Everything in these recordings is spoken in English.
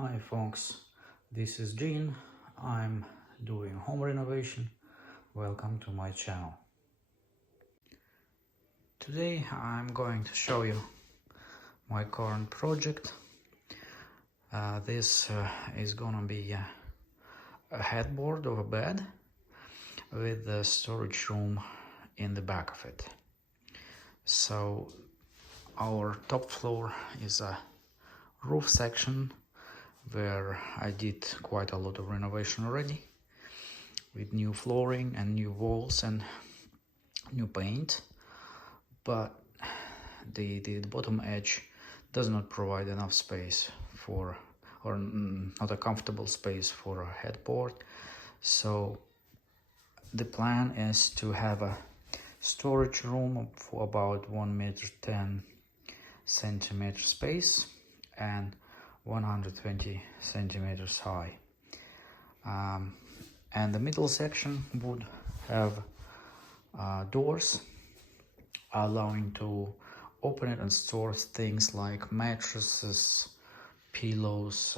Hi folks, this is Gene. I'm doing home renovation. Welcome to my channel. Today I'm going to show you my current project. This is gonna be a headboard of a bed with a storage room in the back of it. So our top floor is a roof section where I did quite a lot of renovation already, with new flooring and new walls and new paint, but the bottom edge does not provide enough space for, or not a comfortable space for a headboard. So the plan is to have a storage room for about 1 meter 10 centimeter space and 120 centimeters high, and the middle section would have doors allowing to open it and store things like mattresses, pillows,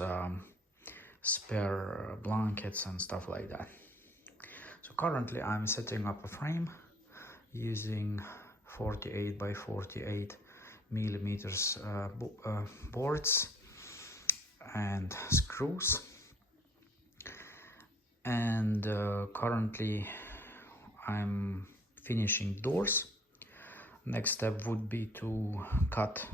spare blankets and stuff like that. So currently I'm setting up a frame using 48 by 48 millimeters boards and screws, and currently I'm finishing doors. Next step would be to cut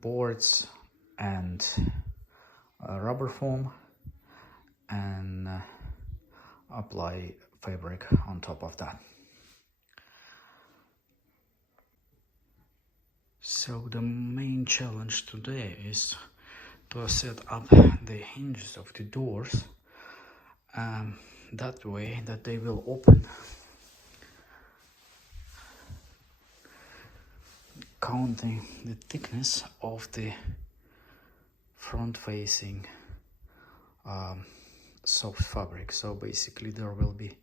boards and rubber foam and apply fabric on top of that. So the main challenge today is to set up the hinges of the doors that way that they will open. Counting the thickness of the front facing soft fabric. So basically there will be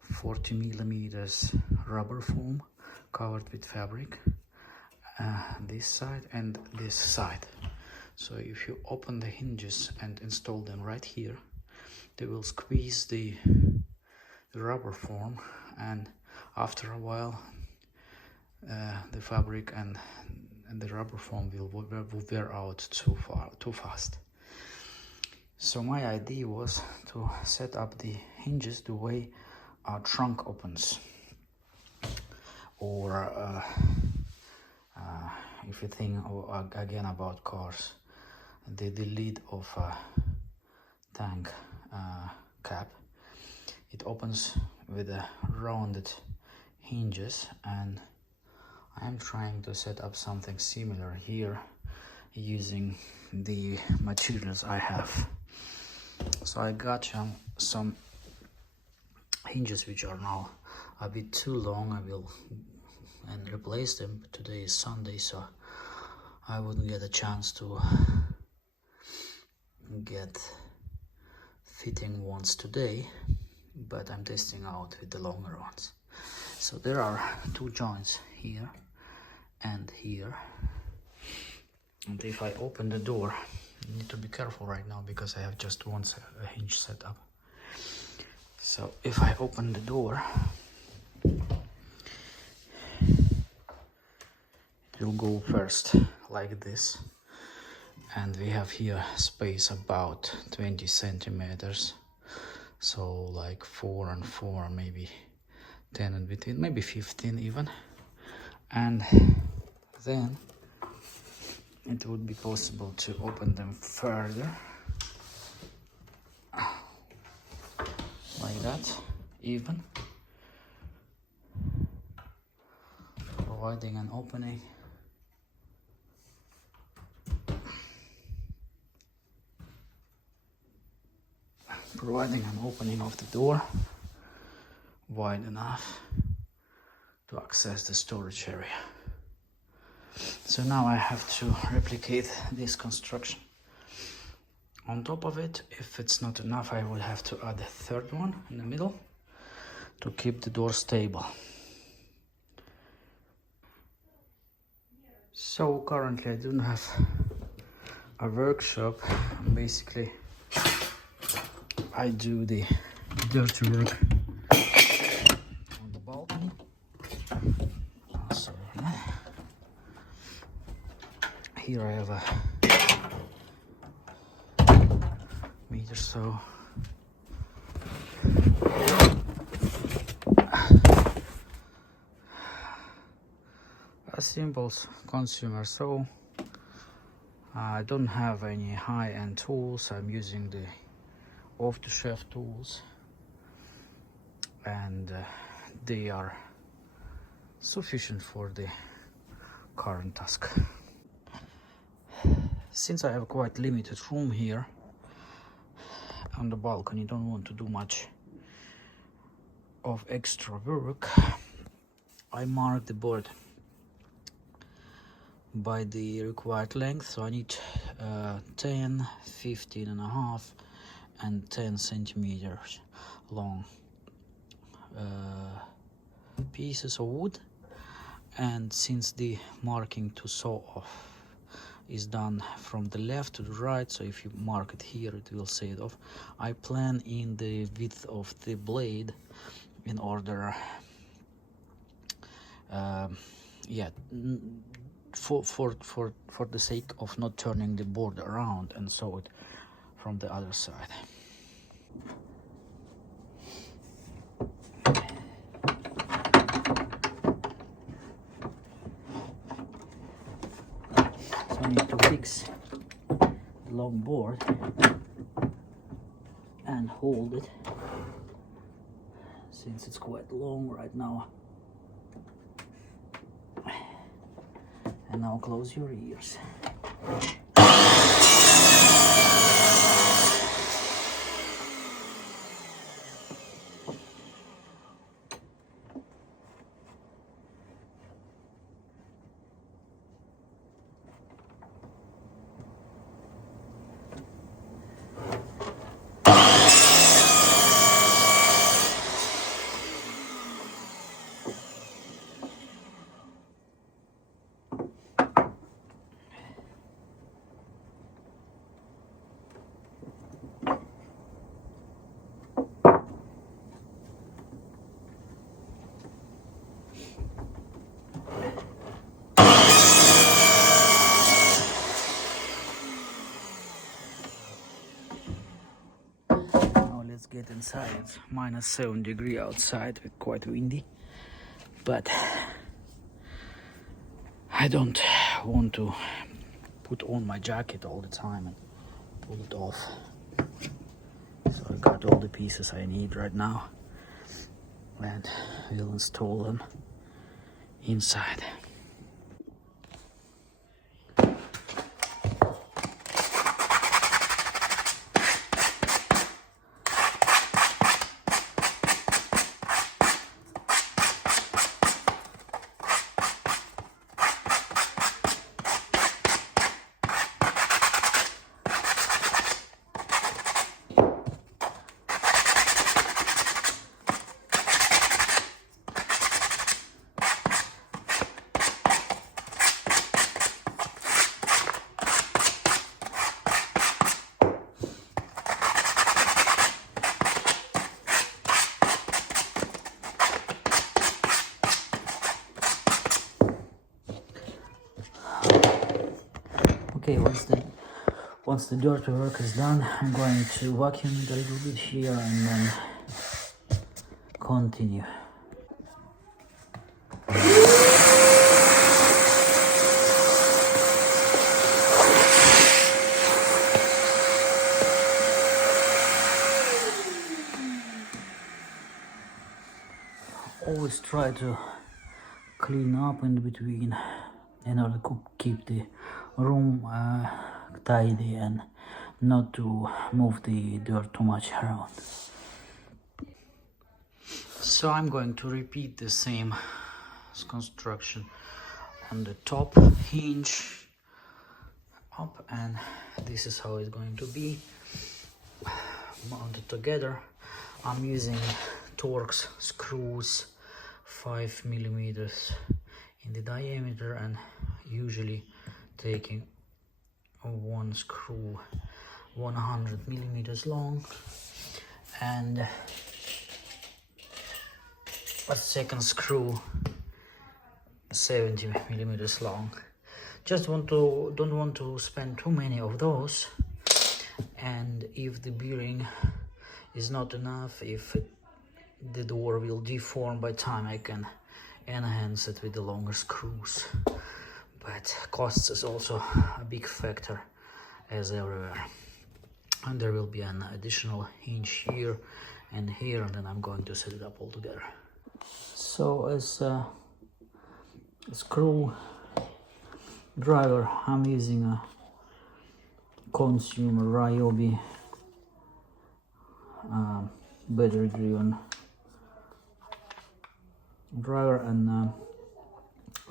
40 millimeters rubber foam covered with fabric, this side and this side. So if you open the hinges and install them right here, they will squeeze the rubber foam, and after a while the fabric and the rubber foam will wear out too fast. So my idea was to set up the hinges the way our trunk opens, or if you think again about cars, the lid of a tank cap, it opens with a rounded hinges, and I'm trying to set up something similar here using the materials I have. So I got some hinges which are now a bit too long. I will replace them. Today is Sunday, so I wouldn't get a chance to get fitting ones today, but I'm testing out with the longer ones. So there are two joints here and here, and if I open the door, I need to be careful right now because I have just one hinge set up. So if I open the door, it will go first like this, and we have here space about 20 centimeters, so like 4 and 4, maybe 10 in between, maybe 15 even, and then it would be possible to open them further like that, even providing an opening. Providing an opening of the door wide enough to access the storage area. So now I have to replicate this construction. On top of it, if it's not enough, I will have to add a third one in the middle to keep the door stable. So currently I don't have a workshop. Basically I do the dirty work on the balcony. So here I have a meter so a simple consumer. So I don't have any high-end tools. I'm using the off-the-shelf tools, and they are sufficient for the current task. Since I have quite limited room here on the balcony, don't want to do much of extra work, I mark the board by the required length. So I need 10, 15 and a half and 10 centimeters long pieces of wood. And since the marking to saw off is done from the left to the right, so if you mark it here it will say it off, I plan in the width of the blade in order for the sake of not turning the board around and sew it from the other side. So I need to fix the long board and hold it since it's quite long right now. And now close your ears. Let's get inside. It's -7 degrees outside, it's quite windy, but I don't want to put on my jacket all the time and pull it off. So I got all the pieces I need right now and we'll install them inside. Okay, once the dirty work is done, I'm going to vacuum it a little bit here and then continue. Always try to clean up in between in order to keep the room tidy and not to move the dirt too much around. So I'm going to repeat the same construction on the top hinge up, and this is how it's going to be mounted together. I'm using Torx screws 5 millimeters in the diameter and usually taking one screw 100 millimeters long and a second screw 70 millimeters long. Just don't want to spend too many of those, and if the bearing is not enough, if the door will deform by time, I can enhance it with the longer screws. But costs is also a big factor as everywhere. And there will be an additional hinge here and here, and then I'm going to set it up all together. So as a screw driver, I'm using a consumer Ryobi battery driven driver, and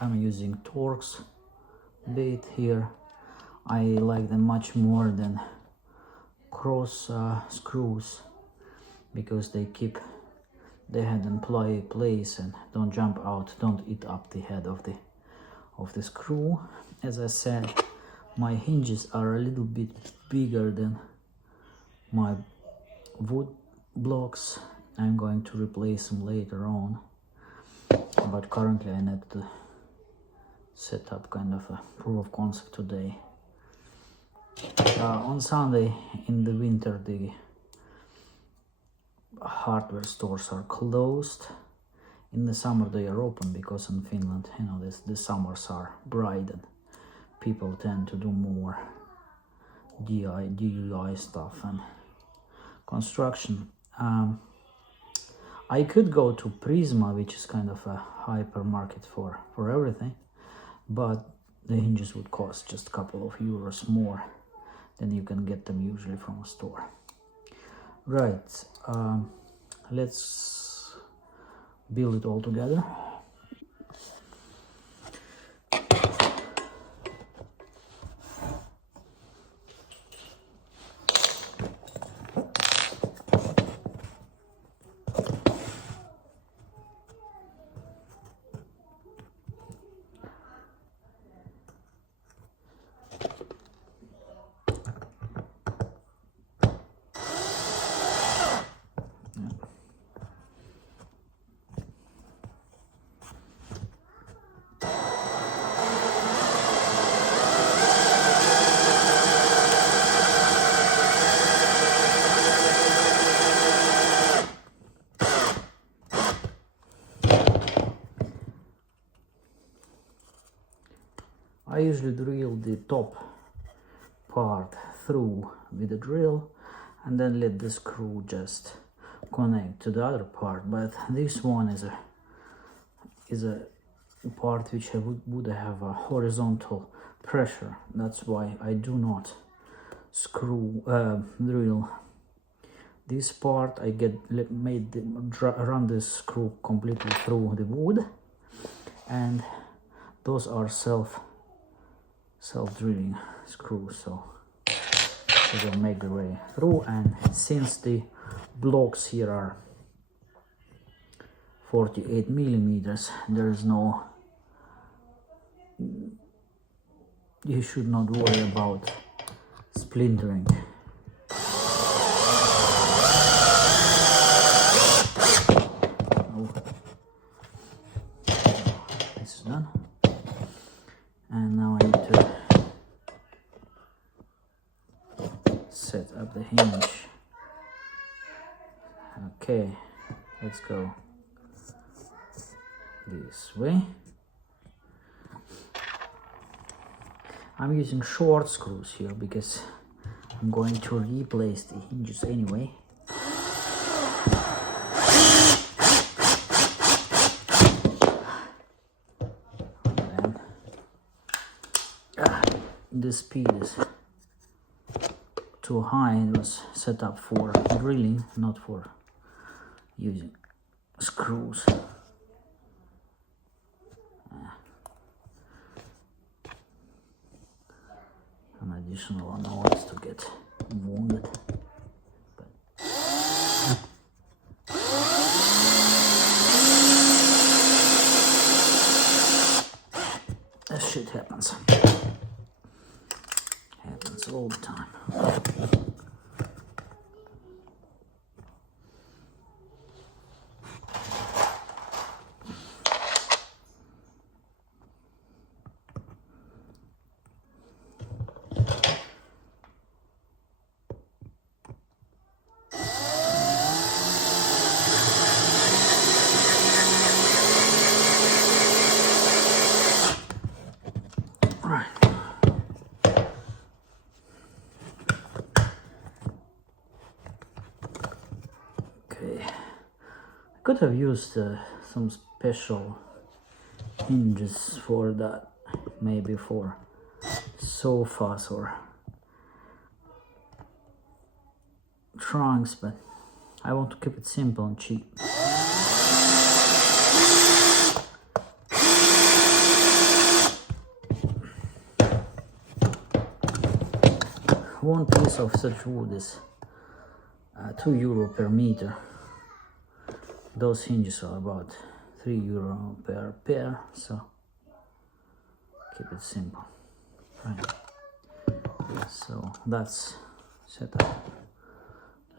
I'm using Torx bait here. I like them much more than cross screws because they keep the head in place and don't jump out, don't eat up the head of the screw. As I said, my hinges are a little bit bigger than my wood blocks. I'm going to replace them later on, but currently I need to set up kind of a proof of concept today. On Sunday in the winter, the hardware stores are closed. In the summer they are open because in Finland, you know, the summers are bright and people tend to do more DIY stuff and construction. I could go to Prisma, which is kind of a hypermarket for everything, but the hinges would cost just a couple of euros more than you can get them usually from a store. Right, let's build it all together. I usually drill the top part through with a drill and then let the screw just connect to the other part, but this one is a part which would have a horizontal pressure. That's why I do not drill this part. I run this screw completely through the wood, and those are self-drilling screws, so they will make their way through. And since the blocks here are 48 millimeters, there is no, you should not worry about splintering. This is done, and now I need to set up the hinge. Okay, let's go this way. I'm using short screws here because I'm going to replace the hinges anyway. The speed is too high. It was set up for drilling, not for using screws. An additional annoyance to get wounded. That shit happens. Happens all the time. Right. Okay. I could have used some special hinges for that, maybe for sofas or trunks, but I want to keep it simple and cheap. One piece of such wood is €2 per meter. Those hinges are about €3 per pair, so keep it simple. Right. So that's set up.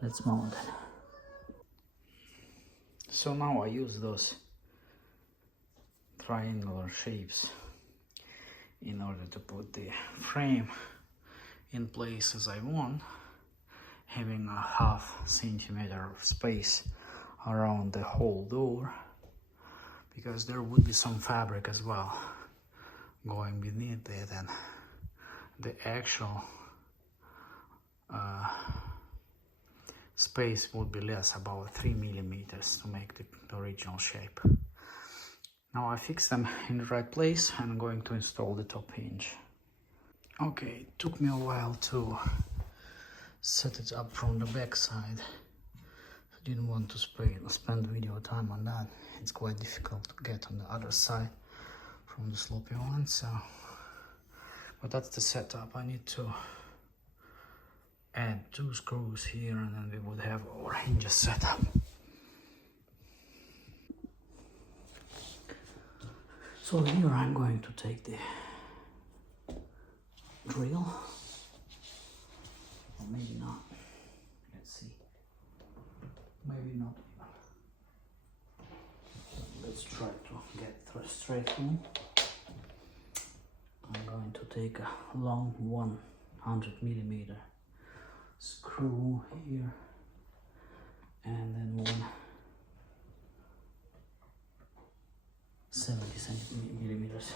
Let's mount it. So now I use those triangular shapes in order to put the frame in place as I want, having a ½ centimeter of space around the whole door, because there would be some fabric as well going beneath it, and the actual space would be less, about 3 millimeters, to make the original shape. Now I fix them in the right place, and I'm going to install the top hinge. Okay, it took me a while to set it up from the back side. I didn't want to spend video time on that. It's quite difficult to get on the other side from the sloping one, so... But that's the setup. I need to add 2 screws here, and then we would have our hinges set up. So here I'm going to take the drill, or maybe not. Let's see. Maybe not. Let's try to get straight through. I'm going to take a long 100 millimeter screw here, and then one 70 millimeters.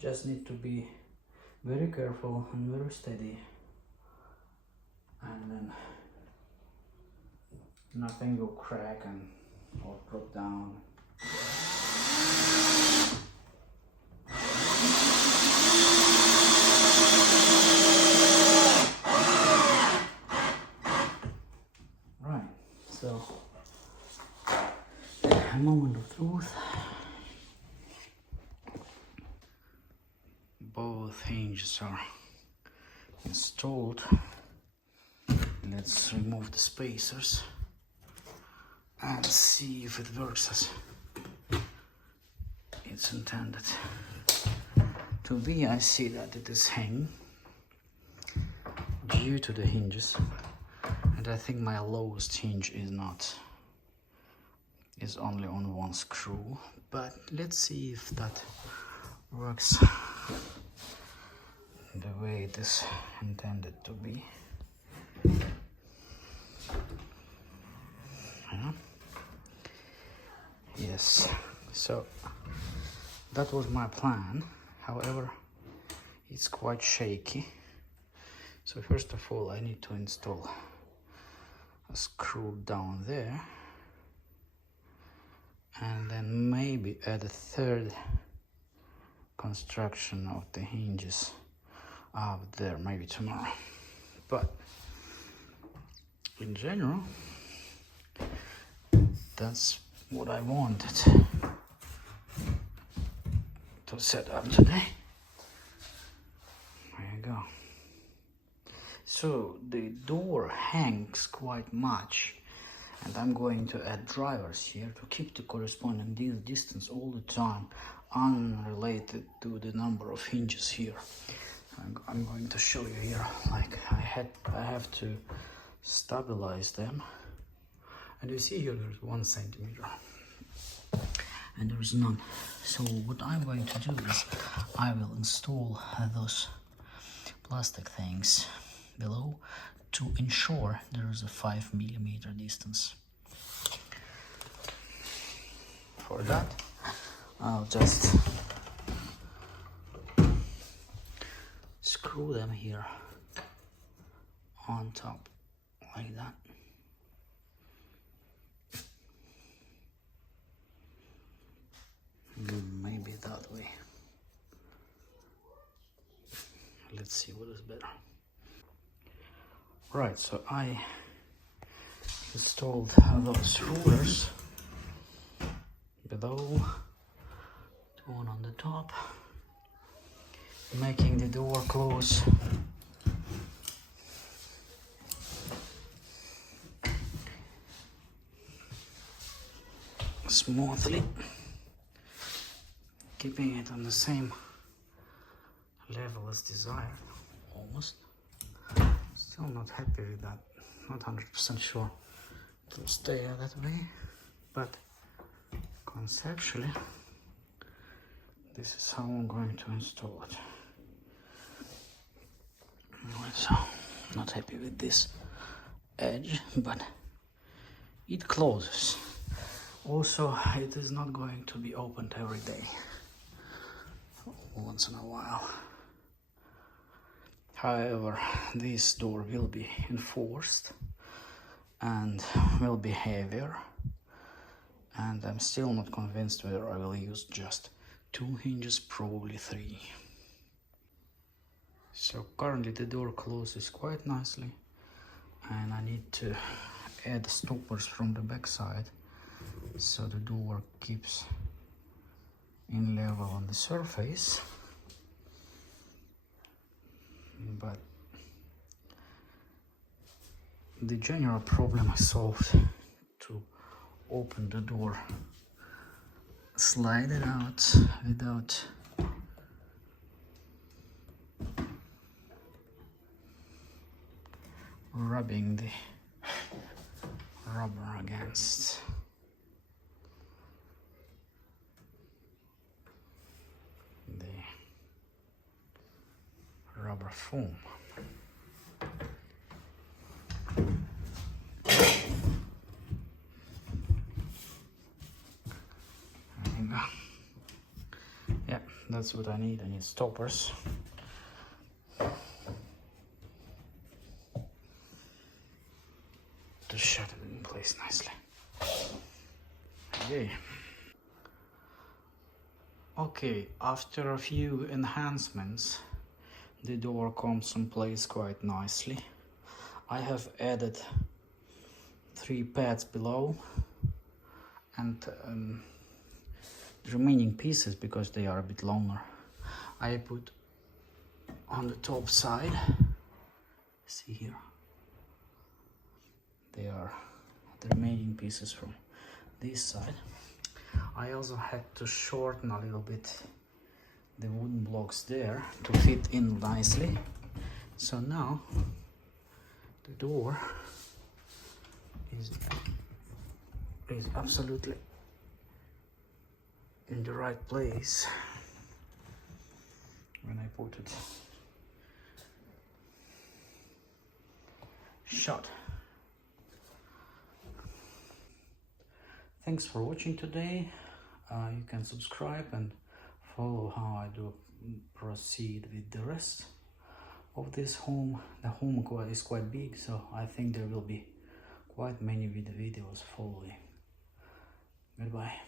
Just need to be very careful and very steady, and then nothing will crack and or drop down. Right, so a moment of truth. Both hinges are installed. Let's remove the spacers and see if it works as it's intended to be. I see that it is hanging due to the hinges, and I think my lowest hinge is only on one screw, but let's see if that works the way it is intended to be. Yeah. Yes, so that was my plan. However, it's quite shaky. So first of all, I need to install a screw down there, and then maybe add a third construction of the hinges up there, maybe tomorrow. But in general, that's what I wanted to set up today. There you go. So the door hangs quite much, and I'm going to add drivers here to keep the corresponding distance all the time, unrelated to the number of hinges here. I'm going to show you here, like I have to stabilize them, and you see here there's 1 centimeter and there's none. So what I'm going to do is I will install those plastic things below to ensure there is a 5 millimeter distance. For that, I'll just screw them here on top like that. Maybe that way. Let's see what is better. Right, so I installed those rulers below, one on the top, making the door close smoothly, keeping it on the same level as desired, almost. Still not happy with that, not 100% sure to stay that way, but conceptually this is how I'm going to install it. So, not happy with this edge, but it closes. Also, it is not going to be opened every day, once in a while. However, this door will be enforced and will be heavier, and I'm still not convinced whether I will use just 2 hinges, probably 3. So currently the door closes quite nicely, and I need to add stoppers from the back side so the door keeps in level on the surface. But the general problem is solved. To open the door, slide it out without rubbing the rubber against the rubber foam. There you go. Yeah, that's what I need. I need stoppers. To shut it in place nicely. Yay. Okay, after a few enhancements, the door comes in place quite nicely. I have added 3 pads below, and the remaining pieces, because they are a bit longer, I put on the top side. See here, they are the remaining pieces from this side. I also had to shorten a little bit the wooden blocks there to fit in nicely. So now the door is absolutely in the right place when I put it shut. Thanks for watching today. You can subscribe and follow how I do proceed with the rest of this home. The home is quite big, so I think there will be quite many videos following. Goodbye.